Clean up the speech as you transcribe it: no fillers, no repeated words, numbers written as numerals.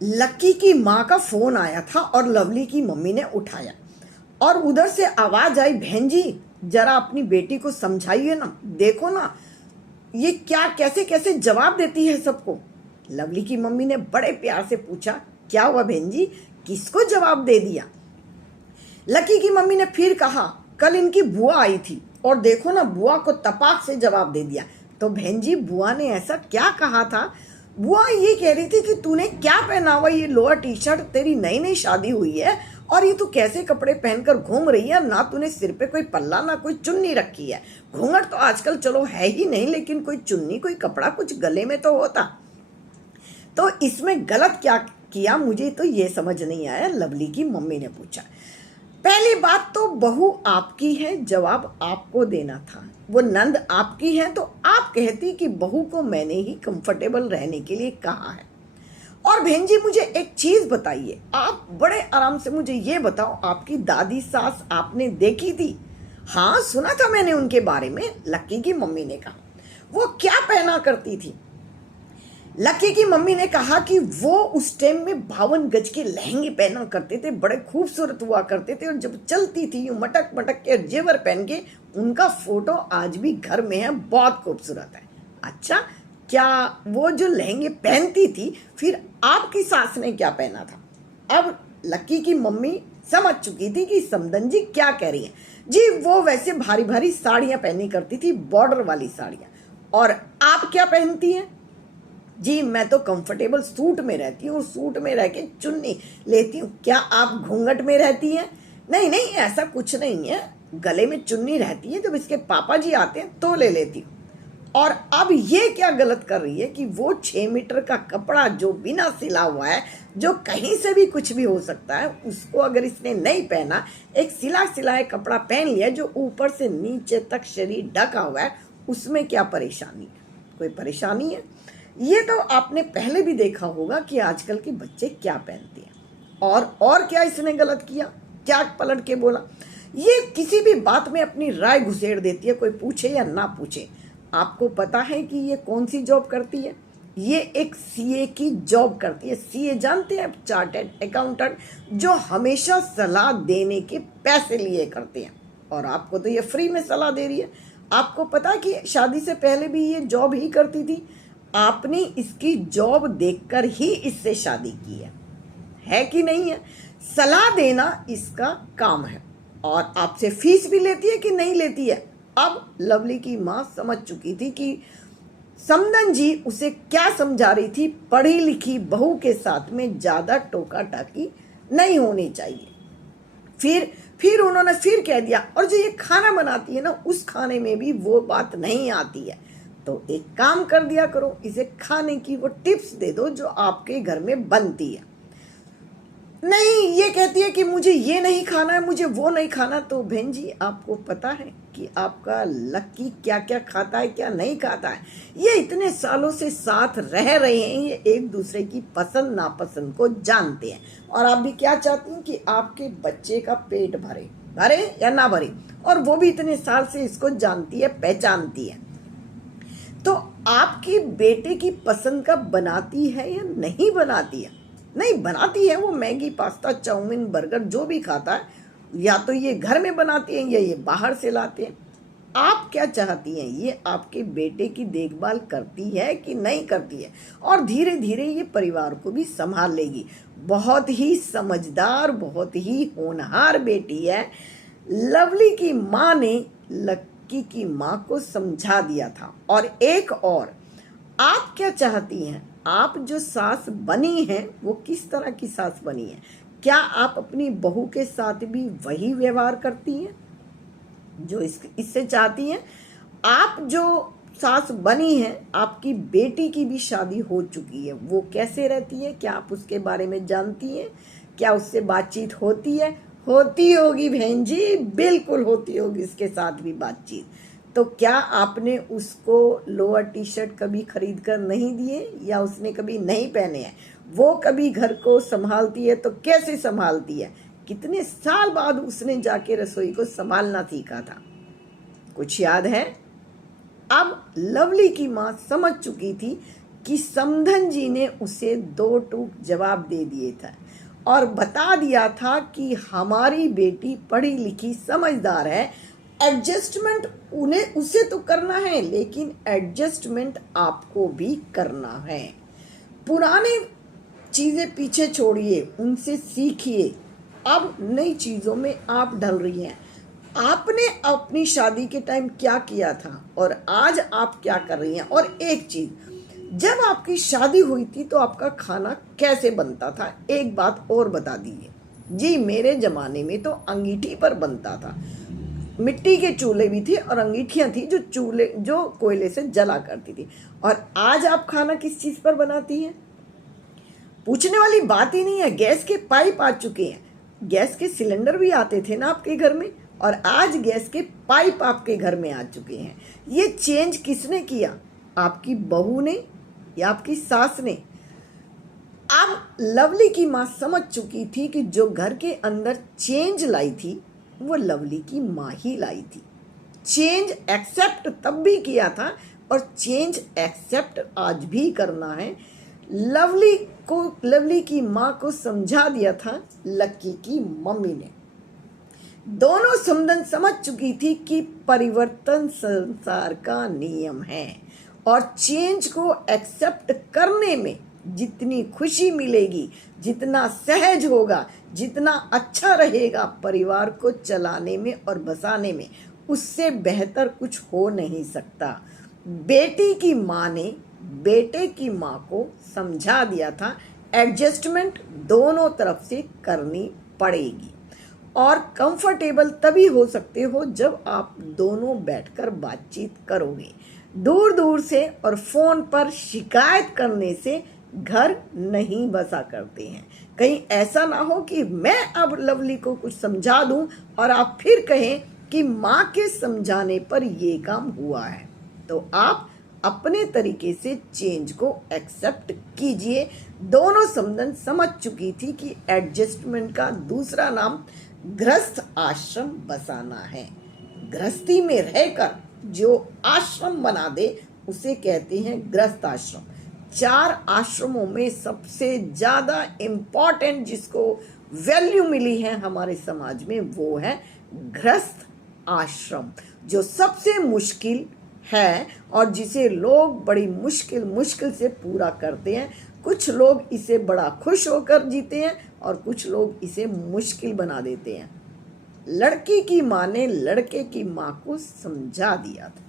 लक्की की माँ का फोन आया था और लवली की मम्मी ने उठाया और उधर से आवाज आई, बहन जी जरा अपनी बेटी को समझाइए ना, देखो ना ये क्या कैसे कैसे जवाब देती है सबको। लवली की मम्मी ने बड़े प्यार से पूछा, क्या हुआ बहन जी, किसको जवाब दे दिया? लकी की मम्मी ने फिर कहा, कल इनकी बुआ आई थी और देखो ना बुआ को तपाक से जवाब दे दिया। तो बहन जी बुआ ने ऐसा क्या कहा था? बुआ ये कह रही थी कि तूने क्या पहना हुआ, ये लोअर टी शर्ट, तेरी नई नई शादी हुई है और ये तू कैसे कपड़े पहनकर घूम रही है, ना तूने सिर पे कोई पल्ला ना कोई चुन्नी रखी है। घूंघट तो आजकल चलो है ही नहीं, लेकिन कोई चुन्नी कोई कपड़ा कुछ गले में तो होता। तो इसमें गलत क्या किया, मुझे तो ये समझ नहीं आया, लवली की मम्मी ने पूछा। पहली बात तो बहू आपकी है, जवाब आपको देना था। वो नंद आपकी है तो आप कहती कि बहू को मैंने ही कंफर्टेबल रहने के लिए कहा है। और बहन जी मुझे एक चीज बताइए, आप बड़े आराम से मुझे ये बताओ, आपकी दादी सास आपने देखी थी? हाँ सुना था मैंने उनके बारे में, लक्की की मम्मी ने कहा। वो क्या पहना करती थी? लकी की मम्मी ने कहा कि वो उस टाइम में 52 गज के लहंगे पहना करते थे, बड़े खूबसूरत हुआ करते थे और जब चलती थी यूं मटक मटक के जेवर पहन के, उनका फोटो आज भी घर में है, बहुत खूबसूरत है। अच्छा, क्या वो जो लहंगे पहनती थी फिर आपकी सास ने क्या पहना था? अब लकी की मम्मी समझ चुकी थी कि समदन जी क्या कह रही हैं। जी वो वैसे भारी भारी साड़ियां पहनी करती थी, बॉर्डर वाली साड़ियां। और आप क्या पहनती हैं? जी मैं तो कंफर्टेबल सूट में रहती हूँ, सूट में रह के चुन्नी लेती हूँ। क्या आप घूंघट में रहती हैं? नहीं नहीं ऐसा कुछ नहीं है, गले में चुन्नी रहती है, जब इसके पापा जी आते हैं तो ले लेती हूँ। और अब ये क्या गलत कर रही है कि वो 6 मीटर का कपड़ा जो बिना सिला हुआ है, जो कहीं से भी कुछ भी हो सकता है, उसको अगर इसने नहीं पहना, एक सिला सिलाए कपड़ा पहन लिया जो ऊपर से नीचे तक शरीर ढका हुआ है, उसमें क्या परेशानी है? कोई परेशानी है? ये तो आपने पहले भी देखा होगा कि आजकल के बच्चे क्या पहनते हैं। और क्या इसने गलत किया, क्या पलट के बोला? ये किसी भी बात में अपनी राय घुसेड़ देती है, कोई पूछे या ना पूछे। आपको पता है कि ये कौन सी जॉब करती है? ये एक सीए की जॉब करती है। सीए जानते हैं, चार्टर्ड अकाउंटेंट, जो हमेशा सलाह देने के पैसे लिए करते हैं। और आपको तो ये फ्री में सलाह दे रही है। आपको पता कि शादी से पहले भी ये जॉब ही करती थी। आपने इसकी जॉब देखकर ही इससे शादी की है कि नहीं है? सलाह देना इसका काम है। और आपसे फीस भी लेती है कि नहीं लेती है? अब लवली की माँ समझ चुकी थी कि समदन जी उसे क्या समझा रही थी, पढ़ी लिखी बहू के साथ में ज्यादा टोका टाकी नहीं होनी चाहिए। फिर उन्होंने फिर कह दिया, और जो ये खाना बनाती है ना, उस खाने में भी वो बात नहीं आती है। तो एक काम कर दिया करो, इसे खाने की वो टिप्स दे दो जो आपके घर में बनती है। नहीं, ये कहती है कि मुझे ये नहीं खाना है, मुझे वो नहीं खाना। तो बहन जी आपको पता है कि आपका लक्की क्या क्या खाता है, क्या नहीं खाता है? ये इतने सालों से साथ रह रहे हैं, ये एक दूसरे की पसंद नापसंद को जानते हैं। और आप भी क्या चाहती हैं कि आपके बच्चे का पेट भरे, भरे या ना भरे, और वो भी इतने साल से इसको जानती है, पहचानती है। तो आपकी बेटे की पसंद का बनाती है या नहीं बनाती है? नहीं बनाती है, वो मैगी पास्ता चाउमीन बर्गर जो भी खाता है, या तो ये घर में बनाती हैं या ये बाहर से लाते हैं। आप क्या चाहती हैं, ये आपके बेटे की देखभाल करती है कि नहीं करती है? और धीरे धीरे ये परिवार को भी संभाल लेगी। बहुत ही समझदार, बहुत ही होनहार बेटी है। लवली की माँ ने लक्की की माँ को समझा दिया था। और एक और, आप क्या चाहती हैं? आप जो सास बनी हैं वो किस तरह की सास बनी है? क्या आप अपनी बहू के साथ भी वही व्यवहार करती हैं जो इससे चाहती हैं? आप जो सास बनी हैं, आपकी बेटी की भी शादी हो चुकी है, वो कैसे रहती है, क्या आप उसके बारे में जानती हैं? क्या उससे बातचीत होती है? होती होगी बहन जी, बिल्कुल होती होगी इसके साथ भी बातचीत। तो क्या आपने उसको लोअर टी शर्ट कभी खरीद कर नहीं दिए, या उसने कभी नहीं पहने हैं? वो कभी घर को संभालती है तो कैसे संभालती है? कितने साल बाद उसने जाके रसोई को संभालना सीखा था, कुछ याद है? अब लवली की माँ समझ चुकी थी कि समधन जी ने उसे दो टूक जवाब दे दिए थे और बता दिया था कि हमारी बेटी पढ़ी लिखी समझदार है, एडजस्टमेंट उसे तो करना है, लेकिन एडजस्टमेंट आपको भी करना है। पुराने चीज़ें पीछे छोड़िए, उनसे सीखिए। अब नई चीज़ों में आप ढल रही हैं। आपने अपनी शादी के टाइम क्या किया था और आज आप क्या कर रही हैं। और एक चीज़, जब आपकी शादी हुई थी तो आपका खाना कैसे बनता था, एक बात और बता दीजिए। जी, मेरे ज़माने में तो अंगीठी पर बनता था। मिट्टी के चूल्हे भी थे और अंगीठियाँ थी जो कोयले से जला करती थी। और आज आप खाना किस चीज़ पर बनाती हैं? पूछने वाली बात ही नहीं है। गैस के पाइप आ चुके हैं। गैस के सिलेंडर भी आते थे ना आपके घर में, और आज गैस के पाइप आपके घर में आ चुके हैं। ये चेंज किसने किया? आपकी बहू ने या आपकी सास ने? अब लवली की माँ समझ चुकी थी कि जो घर के अंदर चेंज लाई थी वो लवली की माँ ही लाई थी। चेंज एक्सेप्ट तब भी किया था और चेंज एक्सेप्ट आज भी करना है। लवली की माँ को समझा दिया था लक्की की मम्मी ने। दोनों समधन समझ चुकी थी कि परिवर्तन संसार का नियम है और चेंज को एक्सेप्ट करने में जितनी खुशी मिलेगी, जितना सहज होगा, जितना अच्छा रहेगा परिवार को चलाने में और बसाने में, उससे बेहतर कुछ हो नहीं सकता। बेटी की माँ ने बेटे की माँ को समझा दिया था एडजस्टमेंट दोनों तरफ से करनी पड़ेगी। और कंफर्टेबल तभी हो सकते हो जब आप दोनों बैठकर बातचीत करोगे। दूर दूर से और फ़ोन पर शिकायत करने से घर नहीं बसा करते हैं। कहीं ऐसा ना हो कि मैं अब लवली को कुछ समझा दूं और आप फिर कहें कि माँ के समझाने पर ये काम हुआ है। तो आप अपने तरीके से चेंज को एक्सेप्ट कीजिए। दोनों समधन समझ चुकी थी कि एडजस्टमेंट का दूसरा नाम गृहस्थ आश्रम बसाना है। गृहस्थी में रहकर जो आश्रम बना दे उसे कहते हैं गृहस्थ आश्रम। 4 आश्रमों में सबसे ज़्यादा इम्पॉर्टेंट जिसको वैल्यू मिली है हमारे समाज में वो है गृहस्थ आश्रम, जो सबसे मुश्किल है और जिसे लोग बड़ी मुश्किल से पूरा करते हैं। कुछ लोग इसे बड़ा खुश होकर जीते हैं और कुछ लोग इसे मुश्किल बना देते हैं। लड़की की माँ ने लड़के की माँ को समझा दिया था।